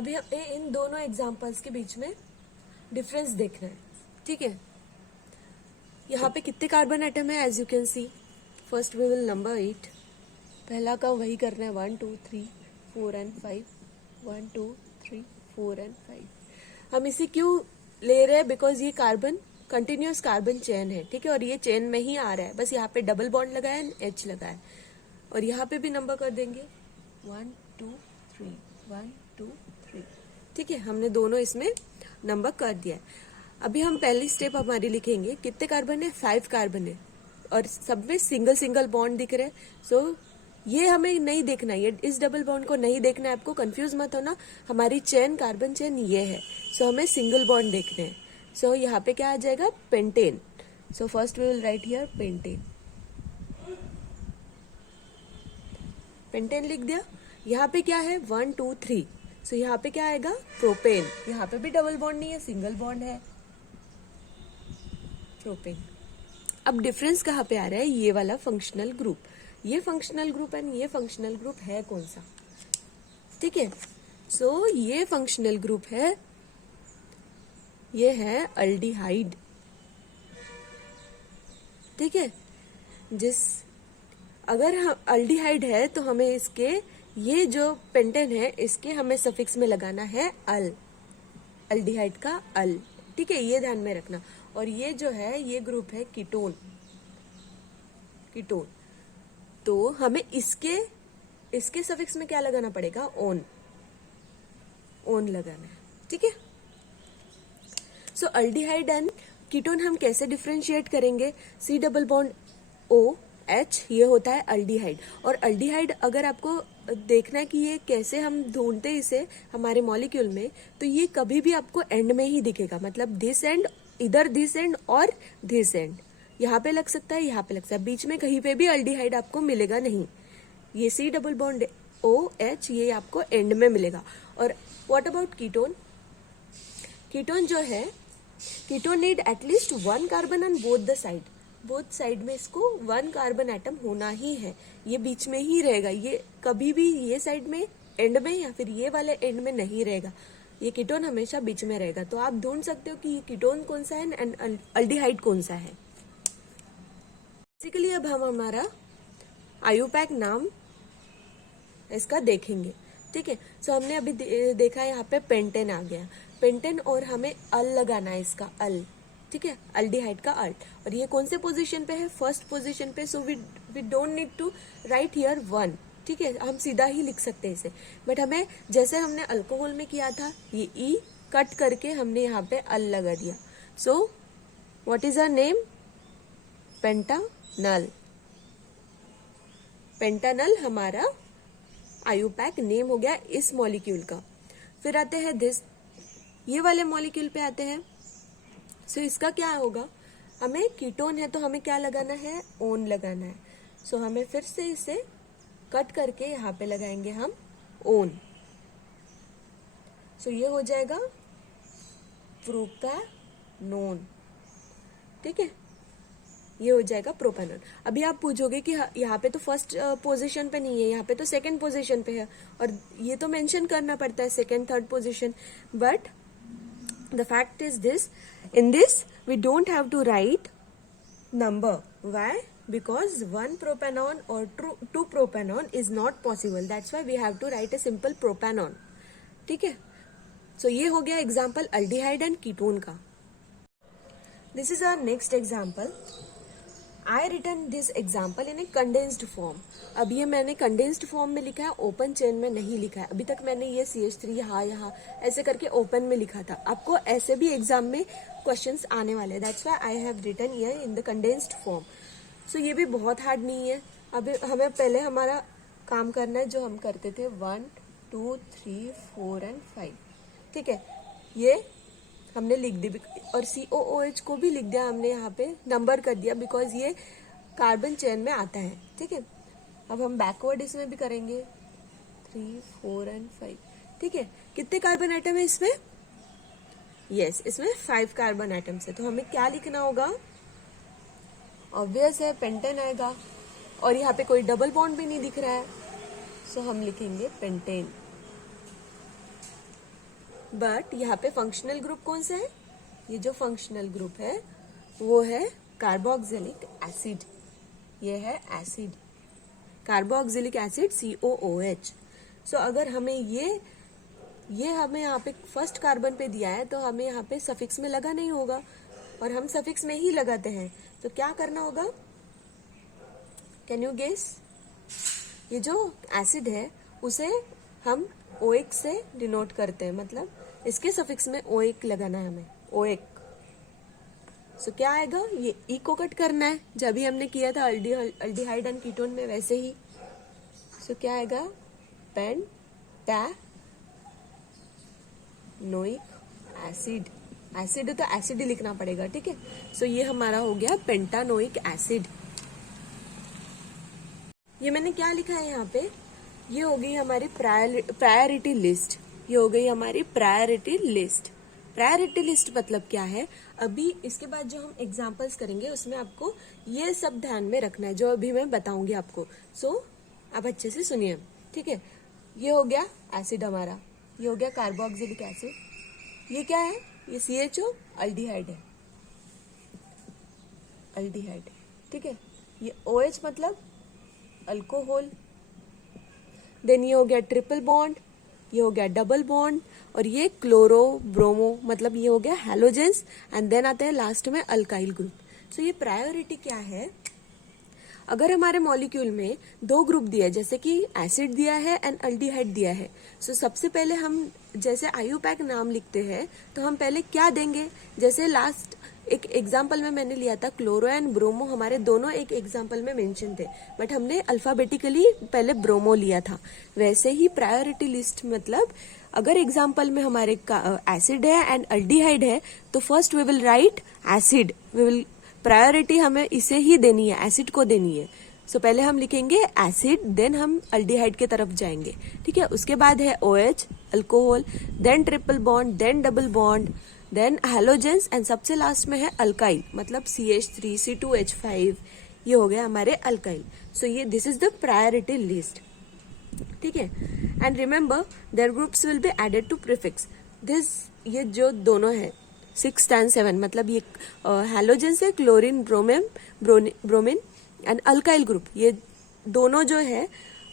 अभी हमें इन दोनों एग्जाम्पल्स के बीच में डिफरेंस देखना है, ठीक है। यहाँ पे कितने कार्बन एटम है, as you can see. First we will number 8। पहला का वही करना है, 1 2 3 4 एंड 5। 1 2 3 4 एंड 5। हम इसे क्यों ले रहे हैं, बिकॉज ये कार्बन कंटिन्यूअस कार्बन चेन है, ठीक है, और ये चेन में ही आ रहा है, बस यहाँ पे डबल बॉन्ड लगा है, एच लगा है, और यहाँ पे भी नंबर कर देंगे 1 2 3 1 2 3, ठीक है। हमने दोनों इसमें नंबर कर दिया है। अभी हम पहली स्टेप हमारी लिखेंगे, कितने कार्बन है, 5 कार्बन है, और सब में सिंगल सिंगल बॉन्ड दिख रहे हैं। सो ये हमें नहीं देखना, ये इस डबल बॉन्ड को नहीं देखना है, आपको कंफ्यूज मत होना। हमारी चेन, कार्बन चेन ये है, सो हमें सिंगल बॉन्ड देखने हैं। सो यहाँ पे क्या आ जाएगा, pentane. So first we will write here pentane. Pentane लिख दिया। यहाँ पे क्या है, 1 2 3, सो यहाँ पे क्या आएगा, प्रोपेन। यहाँ पे भी डबल बॉन्ड नहीं है, सिंगल बॉन्ड है, प्रोपेन। अब डिफरेंस कहाँ पे आ रहा है, ये वाला फंक्शनल ग्रुप, ये फंक्शनल ग्रुप एंड ये फंक्शनल ग्रुप है कौन सा, ठीक है। सो ये फंक्शनल ग्रुप है, ये है अल्डिहाइड, ठीक है। अगर हम अल्डिहाइड है तो हमें इसके, ये जो पेंटेन है इसके हमें सफिक्स में लगाना है अल, अल्डिहाइड का अल, ठीक है, ये ध्यान में रखना। और ये जो है, ये ग्रुप है कीटोन, कीटोन, तो हमें इसके सफिक्स में क्या लगाना पड़ेगा, ओन, ओन लगाना है, ठीक है। सो अल्डिहाइड एंड कीटोन हम कैसे डिफ्रेंशिएट करेंगे, C double bond O H, ये होता है अल्डिहाइड। और अल्डिहाइड अगर आपको देखना है कि ये कैसे हम ढूंढते इसे हमारे मॉलिक्यूल में, तो ये कभी भी आपको एंड में ही दिखेगा, मतलब दिस एंड, इधर दिस एंड और दिस एंड, यहाँ पे लग सकता है, यहाँ पे लग सकता है, बीच में कहीं पे भी अल्डिहाइड आपको मिलेगा नहीं। ये C double bond O H, ये आपको एंड में मिलेगा। और व्हाट अबाउट कीटोन, कीटोन जो है, ketone need at least 1 carbon on both the side, both side में इसको 1 कार्बन एटम होना ही है, ये बीच में ही रहेगा, ये कभी भी ये साइड में एंड में या फिर ये वाले एंड में नहीं रहेगा, ये कीटोन हमेशा बीच में रहेगा। तो आप ढूंढ सकते हो कि ये कीटोन कौन सा है एंड अल्डिहाइड कौन सा है। बेसिकली अब हम हमारा आयुपैक नाम इसका देखेंगे, ठीक है। सो हमने अभी देखा यहाँ पे पेंटेन आ गया, पेंटेन, और हमें अल लगाना है इसका अल, ठीक है, अल्डिहाइड का अल, और ये कौन से पोजीशन पे है, फर्स्ट पोजीशन पे। So we don't need to write here 1, ठीक है, हम सीधा ही लिख सकते हैं इसे, बट हमें जैसे हमने अल्कोहल में किया था, ये ई कट करके हमने यहाँ पे अल लगा दिया। So what is our name, pentanal, pentanal हमारा आयुपैक नेम हो गया इस मॉलिक्यूल का। फिर आते हैं दिस, ये वाले मॉलिक्यूल पे आते हैं। सो इसका क्या होगा, हमें कीटोन है तो हमें क्या लगाना है, ओन लगाना है। सो हमें फिर से इसे कट करके यहाँ पे लगाएंगे हम ओन। सो ये हो जाएगा प्रोपैनोन, ठीक है, ये हो जाएगा प्रोपेनॉन। अभी आप पूछोगे कि यहाँ पे तो फर्स्ट पोजीशन पे नहीं है, यहाँ पे तो सेकंड पोजीशन पे है, और ये तो मेंशन करना पड़ता है second third position, but the fact is this, in this we don't have to write number, why, because 1 propanone और 2 propanone is not possible, that's why we have to write a simple propanone, ठीक है। सो ये हो गया example aldehyde and ketone का। This is our next example. I written this example in a condensed form। अब ये मैंने condensed form में लिखा है, ओपन चेन में नहीं लिखा है। अभी तक मैंने ये CH3 यहाँ ऐसे करके ओपन में लिखा था। आपको ऐसे भी एग्जाम में क्वेश्चंस आने वाले हैं, that's why I have written here in the condensed form. So ये भी बहुत हार्ड नहीं है। अब हमें पहले हमारा काम करना है जो हम करते थे, 1 2 3 4 एंड 5, ठीक है, ये हमने लिख दी, और COOH को भी लिख दिया हमने, यहाँ पे नंबर कर दिया बिकॉज ये कार्बन चेन में आता है, ठीक है। अब हम बैकवर्ड इसमें भी करेंगे, 3 4 एंड 5, ठीक है। कितने कार्बन एटम है इसमें, यस, इसमें 5 कार्बन एटम्स है। तो हमें क्या लिखना होगा, ऑब्वियस है पेंटेन आएगा, और यहाँ पे कोई डबल बॉन्ड भी नहीं दिख रहा है, सो हम लिखेंगे पेंटेन। बट यहाँ पे फंक्शनल ग्रुप कौन सा है? ये जो फंक्शनल ग्रुप है वो है कार्बोक्सिलिक एसिड। ये है एसिड, कार्बोक्सिलिक एसिड COOH। सो अगर हमें ये हमें यहाँ पे फर्स्ट कार्बन पे दिया है तो हमें यहाँ पे सफिक्स में लगा नहीं होगा, और हम सफिक्स में ही लगाते हैं। तो क्या करना होगा? Can you guess? ये जो एसिड है उसे हम OX से डिनोट करते हैं, मतलब इसके सफिक्स में OX लगाना है हमें, OX। सो क्या आएगा? ये ई को कट करना है, जब भी हमने किया था अल्डिहाइड एंड कीटोन में वैसे ही। सो क्या आएगा? Pentanoic acid. एसिड है तो एसिड ही लिखना पड़ेगा, ठीक है। सो ये हमारा हो गया पेंटानोइक एसिड। ये मैंने क्या लिखा है यहाँ पे? ये हो गई हमारी प्रायोरिटी लिस्ट। ये हो गई हमारी प्रायोरिटी लिस्ट। प्रायोरिटी लिस्ट मतलब क्या है? अभी इसके बाद जो हम एग्जांपल्स करेंगे उसमें आपको ये सब ध्यान में रखना है जो अभी मैं बताऊंगी आपको। सो आप अच्छे से सुनिए, ठीक है। ये हो गया एसिड हमारा, ये हो गया कार्बोक्सिलिक एसिड। ये क्या है? ये CHO अल्डिहाइड है, अल्डिहाइड, ठीक है। ये OH मतलब अल्कोहल। देन ये हो गया ट्रिपल बॉन्ड, ये हो गया डबल बॉन्ड, और ये क्लोरो ब्रोमो मतलब ये हो गया हैलोजेंस। एंड देन आते हैं लास्ट में अल्काइल ग्रुप। सो ये प्रायोरिटी क्या है? अगर हमारे मॉलिक्यूल में दो ग्रुप दिया है, जैसे कि एसिड दिया है एंड अल्डिहाइड दिया है, सो सबसे पहले हम जैसे IUPAC नाम लिखते हैं तो हम पहले क्या देंगे? जैसे लास्ट एक एग्जाम्पल में मैंने लिया था क्लोरो एंड ब्रोमो, हमारे दोनों एक एग्जाम्पल में मेंशन थे, बट हमने अल्फाबेटिकली पहले ब्रोमो लिया था। वैसे ही प्रायोरिटी लिस्ट मतलब अगर एग्जाम्पल में हमारे एसिड है एंड अल्डिहाइड है तो first we will write acid, we will priority हमें इसे ही देनी है, एसिड को देनी है। सो पहले हम लिखेंगे एसिड, देन हम अल्डिहाइड के तरफ जाएंगे, ठीक है। उसके बाद है OH alcohol, then triple bond, then double bond, then halogens, and सबसे लास्ट में है अल्काइल मतलब CH3 C2H5। ये हो गया हमारे अल्काइल। सो ये this is the priority list, ठीक है। And remember their groups will be added to prefix this. ये जो दोनों है 6 एंड 7 मतलब ये हैलोजन से chlorine bromine and alkyl group, ये दोनों जो है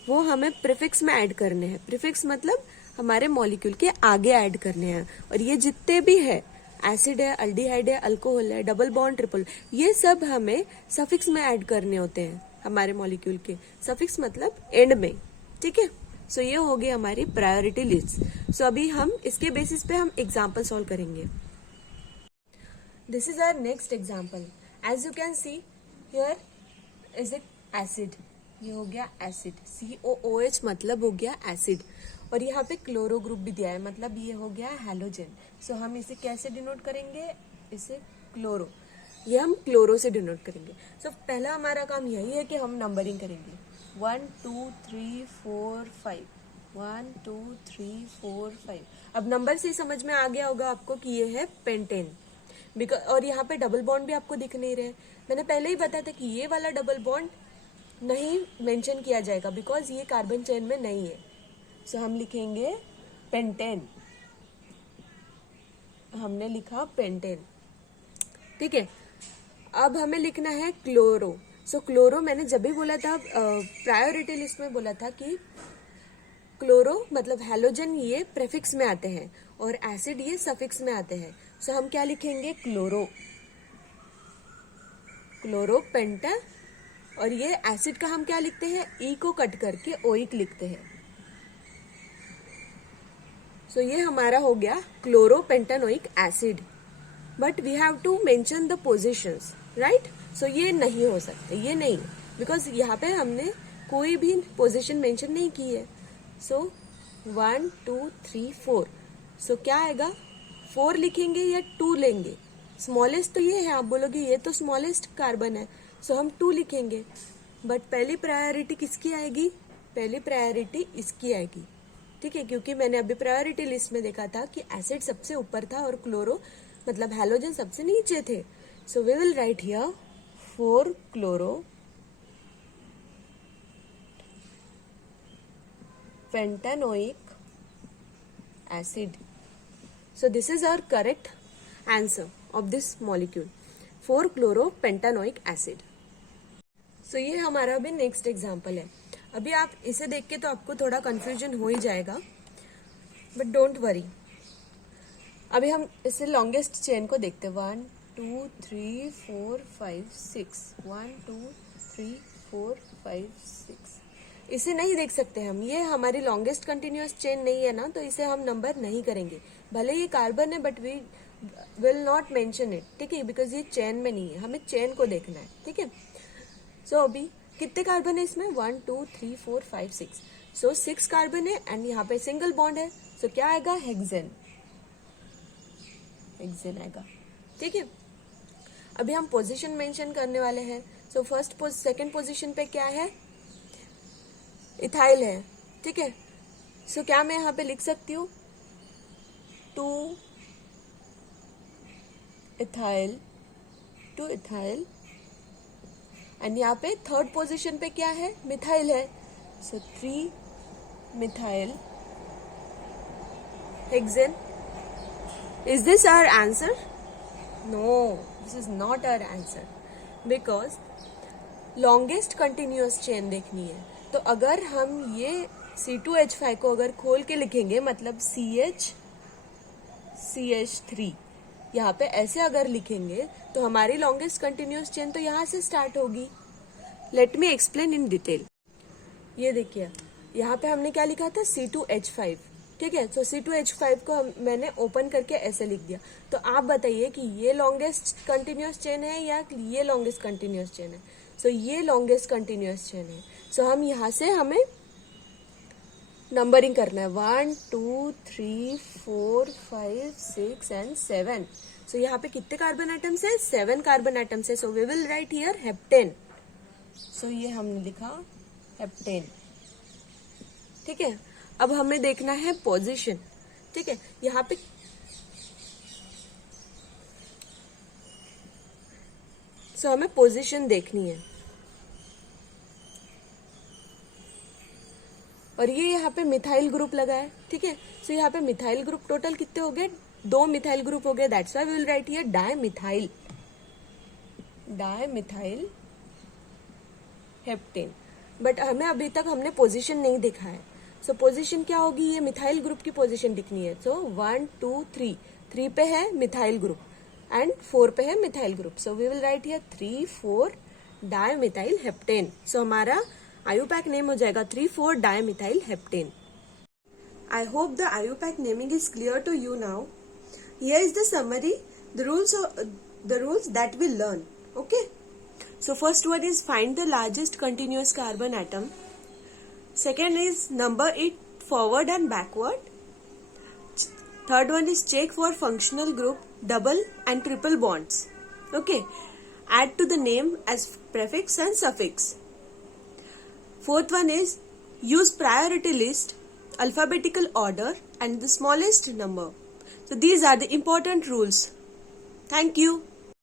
वो हमें प्रीफिक्स में ऐड करने हैं। प्रीफिक्स मतलब हमारे मॉलिक्यूल के आगे ऐड करने हैं। और ये जितने भी है, एसिड है, अल्डिहाइड है, अल्कोहल है, डबल बॉन्ड, ट्रिपल, ये सब हमें सफिक्स में ऐड करने होते हैं हमारे मॉलिक्यूल के। सफिक्स मतलब एंड में, ठीक है। सो ये हो गई हमारी प्रायोरिटी लिस्ट। सो अभी हम इसके बेसिस पे हम एग्जाम्पल सॉल्व करेंगे। This is our next example. As you can see here is it acid. ये हो गया एसिड, COOH मतलब हो गया एसिड, और यहाँ पे क्लोरो ग्रुप भी दिया है मतलब ये हो गया हैलोजन। सो हम इसे कैसे डिनोट करेंगे? इसे क्लोरो, ये हम क्लोरो से डिनोट करेंगे। सो पहला हमारा काम यही है कि हम नंबरिंग करेंगे 1 2 3 4 5, 1 2 3 4 5। अब नंबर से समझ में आ गया होगा आपको कि ये है पेंटेन, बिकॉज और यहाँ पे डबल बॉन्ड भी आपको दिख नहीं रहे। मैंने पहले ही बताया था कि ये वाला डबल बॉन्ड नहीं मेंशन किया जाएगा बिकॉज ये कार्बन चेन में नहीं है। सो हम लिखेंगे पेंटेन, हमने लिखा पेंटेन, ठीक है। अब हमें लिखना है क्लोरो। सो क्लोरो मैंने जब भी बोला था प्रायोरिटी लिस्ट में बोला था कि क्लोरो मतलब हैलोजन ये प्रेफिक्स में आते हैं और एसिड ये सफिक्स में आते हैं। सो हम क्या लिखेंगे? क्लोरो, क्लोरो पेंटा, और ये एसिड का हम क्या लिखते हैं? ई को कट करके ओइक लिखते हैं। सो ये हमारा हो गया chloro pentanoic acid, but we have to mention the positions, right. So ये नहीं हो सकता, ये नहीं, बिकॉज यहाँ पे हमने कोई भी पोजीशन मेंशन नहीं की है। सो 1 2 3 4, सो क्या आएगा? 4 लिखेंगे या 2 लेंगे? स्मॉलेस्ट तो ये है, आप बोलोगे ये तो स्मॉलेस्ट कार्बन है, सो हम 2 लिखेंगे। बट पहली प्रायोरिटी किसकी आएगी? पहली प्रायोरिटी इसकी आएगी, ठीक है, क्योंकि मैंने अभी प्रायोरिटी लिस्ट में देखा था कि एसिड सबसे ऊपर था और क्लोरो मतलब हैलोजन सबसे नीचे थे। So we will write here 4 chloro pentanoic acid, So this is our correct answer of this molecule, 4-chloro-pentanoic acid. So ये हमारा अभी नेक्स्ट एग्जाम्पल है. अभी आप इसे देख के तो आपको थोड़ा कंफ्यूजन हो ही जाएगा, बट डोंट वरी. अभी हम इसे लॉन्गेस्ट चेन को देखते हैं. 1 2 3 4 5 6 1 2 3 4 5 6. इसे नहीं देख सकते हम, ये हमारी लॉन्गेस्ट कंटिन्यूअस चेन नहीं है ना, तो इसे हम नंबर नहीं करेंगे. भले ये कार्बन है but we will not mention it. ठीक है, बिकॉज ये चेन में नहीं है, हमें चेन को देखना है. ठीक है. सो अभी कितने कार्बन है इसमें? 1 2 3 4 5 6. सो 6 कार्बन है एंड यहाँ पे सिंगल बॉन्ड है. सो क्या आएगा? हेक्सेन. हेक्सेन आएगा. ठीक है. अभी हम पोजीशन मेंशन करने वाले हैं. सो सेकंड पोजीशन पे क्या है? इथाइल है. ठीक है. सो क्या मैं यहाँ पे लिख सकती हूँ? 2 इथाइल एंड यहाँ पे थर्ड पोजीशन पे क्या है? मिथाइल है. So 3 methyl hexane. Is this our answer? No, this is not our answer, because longest continuous chain देखनी है. तो अगर हम ये C2H5 को अगर खोल के लिखेंगे, मतलब CH3 यहाँ पे ऐसे अगर लिखेंगे, तो हमारी लॉन्गेस्ट कंटिन्यूअस चेन तो यहाँ से स्टार्ट होगी. Let me explain in detail. ये देखिए, यहाँ पे हमने क्या लिखा था? C2H5. ठीक है. तो C2H5 को मैंने ओपन करके ऐसे लिख दिया. तो आप बताइए कि ये लॉन्गेस्ट कंटिन्यूअस चेन है या ये लॉन्गेस्ट कंटिन्यूअस चेन है? सो ये लॉन्गेस्ट कंटिन्यूअस चेन है. सो हम यहाँ से हमें नंबरिंग करना है. 1 2 3 4 5 6 एंड 7. सो यहाँ पे कितने कार्बन एटम्स है? 7 कार्बन एटम्स है. So we will write here heptane. So ये हमने लिखा हेप्टेन. ठीक है. अब हमें देखना है पोजीशन. ठीक है. यहाँ पे सो हमें पोजीशन देखनी है. और ये यहाँ पे मिथाइल ग्रुप लगा है. ठीक है. सो यहाँ पे मिथाइल ग्रुप टोटल कितने हो गए? 2 मिथाइल ग्रुप हो गए. That's why we will write here dimethyl heptane. But हमें अभी तक हमने पोजीशन नहीं दिखा है. सो पोजीशन क्या होगी? ये मिथाइल ग्रुप की पोजीशन दिखनी है. सो 1 2 3. 3 पे है मिथाइल ग्रुप एंड 4 पे है methyl group. So we will write here 3 4 dimethyl heptane. So हमारा IUPAC नेम हो जाएगा 3 4 dimethyl heptane. I hope the IUPAC naming is clear to you now. Here is the summary, the rules that we learn. Okay. So first one is find the largest continuous carbon atom. Second is number it forward and backward. Third one is check for functional group, double and triple bonds. Okay. Add to the name as prefix and suffix. Fourth one is use priority list, alphabetical order and the smallest number. So these are the important rules. Thank you.